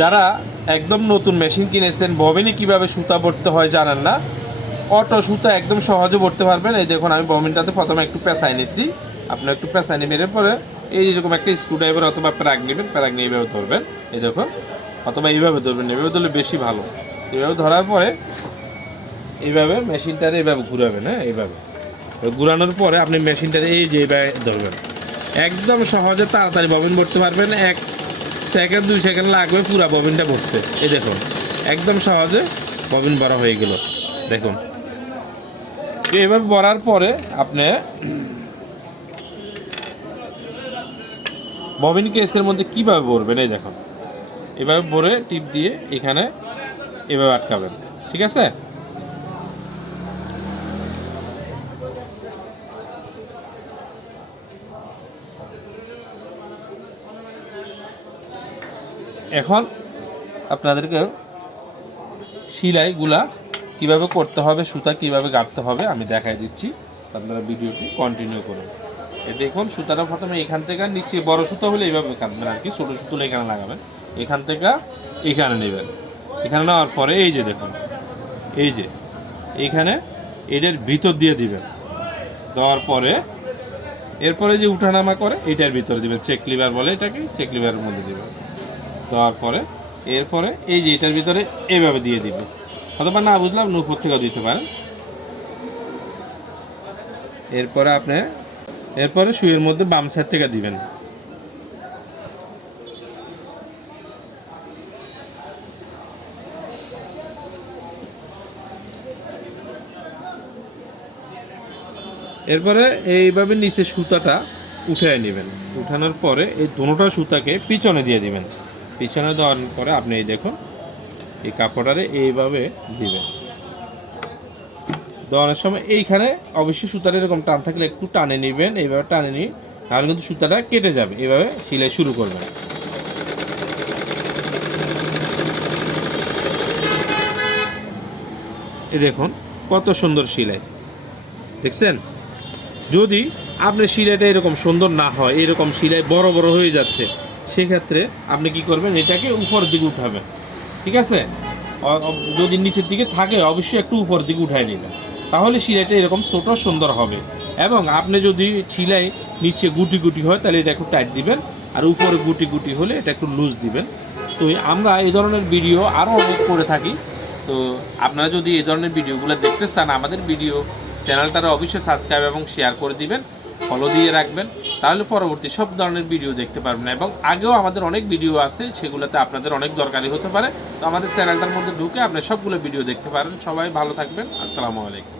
যারা একদম নতুন মেশিন কিনেছেন, ববিনে কীভাবে সুতা পড়তে হয় জানেন না? অটো সুতা একদম সহজে পড়তে পারবেন। এই দেখুন, আমি ববিনটাতে প্রথমে একটু পেঁচাই নিচ্ছি। আপনার একটু পেঁচাই নিয়ে মেরে পরে এইরকম একটা স্ক্রুড্রাইভার অথবা প্রাগ নেবেন প্রাগ নিয়ে এইভাবে ধরবেন। এই দেখুন, অথবা এইভাবে ধরবেন, এইভাবে ধরলে বেশি ভালো। এইভাবে ধরার পরে এইভাবে মেশিনটারে এইভাবে ঘুরাবেন হ্যাঁ? এইভাবে। ঘুরানোর পরে আপনি মেশিনটারে এই যে এইভাবে ধরবেন। একদম সহজে তাড়াতাড়ি ববিন ভরতে পারবেন। এক সেকেন্ড, দুই সেকেন্ড লাগবে পুরো ববিনটা ভরতে। এই দেখুন, একদম সহজে ববিন ভরা হয়ে গেল। দেখুন। এভাবে ভরার পরে আপনি ববিন কেসের মধ্যে কীভাবে ভরবেন, এই দেখুন। এভাবে ভরে টিপ দিয়ে এখানে এভাবে আটকাবেন। ঠিক আছে? এখন আপনাদেরকে সিলাইগুলা কীভাবে করতে হবে, সুতা কীভাবে গাঁটতে হবে আমি দেখাই দিচ্ছি। আপনারা ভিডিওটি কন্টিনিউ করুন। দেখুন, সুতাটা প্রথমে এখান থেকে নিচে বড় সুতো হলে এইভাবে কাটবেন আর কি, ছোটো সুতো এখানে লাগাবেন। এখান থেকে এখানে নেবেন। এখানে নেওয়ার পরে এই যে দেখুন, এই যে এইখানে এটার ভিতর দিয়ে দিবেন। দেওয়ার পরে এরপরে যে উঠানামা করে, এটার ভিতরে দিবেন। চেক লিভার বলে এটাকে, চেক লিভারের মধ্যে দিবেন। দেওয়ার পরে এরপরে এই যে এটার ভিতরে এইভাবে দিয়ে দিব। অথবা না বুঝলাম নূপুর থেকেও দিতে পারেন। এরপরে আপনি, এরপরে শুয়ের মধ্যে বাম সাইড থেকে দিবেন। এরপরে এইভাবে নিচে সুতাটা উঠে নেবেন। উঠানোর পরে এই দোনোটা সুতাকে পিছনে দিয়ে দিবেন। পিছনে দেওয়ার পরে আপনি এই দেখুন, এই কাপড়টারে এইভাবে দিবেন। দেওয়ানোর সময় এইখানে অবশ্যই সুতার এরকম টান থাকলে একটু টানে নেবেন, এইভাবে টানে নিয়ে তাহলে কিন্তু সুতাটা কেটে যাবে। এইভাবে সিলাই শুরু করবেন। এই দেখুন, কত সুন্দর সিলাই। দেখছেন? যদি আপনার সিলাইটা এরকম সুন্দর না হয়, এরকম সিলাই বড় বড় হয়ে যাচ্ছে সেক্ষেত্রে আপনি কি করবেন? এটাকে উপর দিকে উঠাবেন। ঠিক আছে? যদি নিচের দিকে থাকে, অবশ্যই একটু উপর দিকে উঠাই নেবেন। তাহলে শিলাইটা এরকম ছোট, সুন্দর হবে। এবং আপনি যদি শিলাই নিচে গুটি গুটি হয়, তাহলে এটা একটু টাইট দিবেন। আর উপরে গুটি গুটি হলে এটা একটু লুজ দিবেন। তো আমরা এই ধরনের ভিডিও আরও অনেক করে থাকি। তো আপনারা যদি এই ধরনের ভিডিওগুলো দেখতে চান, আমাদের ভিডিও চ্যানেলটারে অবশ্যই সাবস্ক্রাইব এবং শেয়ার করে দিবেন। ফলো দিয়ে রাখবেন। তাহলে পরবর্তী সব ধরনের ভিডিও দেখতে পারবেন এবং আগেও আমাদের অনেক ভিডিও আছে, সেগুলোতে আপনাদের অনেক দরকারি হতে পারে। তো আমাদের চ্যানেলটার মধ্যে ঢুকে আপনি সবগুলো ভিডিও দেখতে পারেন। সবাই ভালো থাকবেন। আসসালামু আলাইকুম।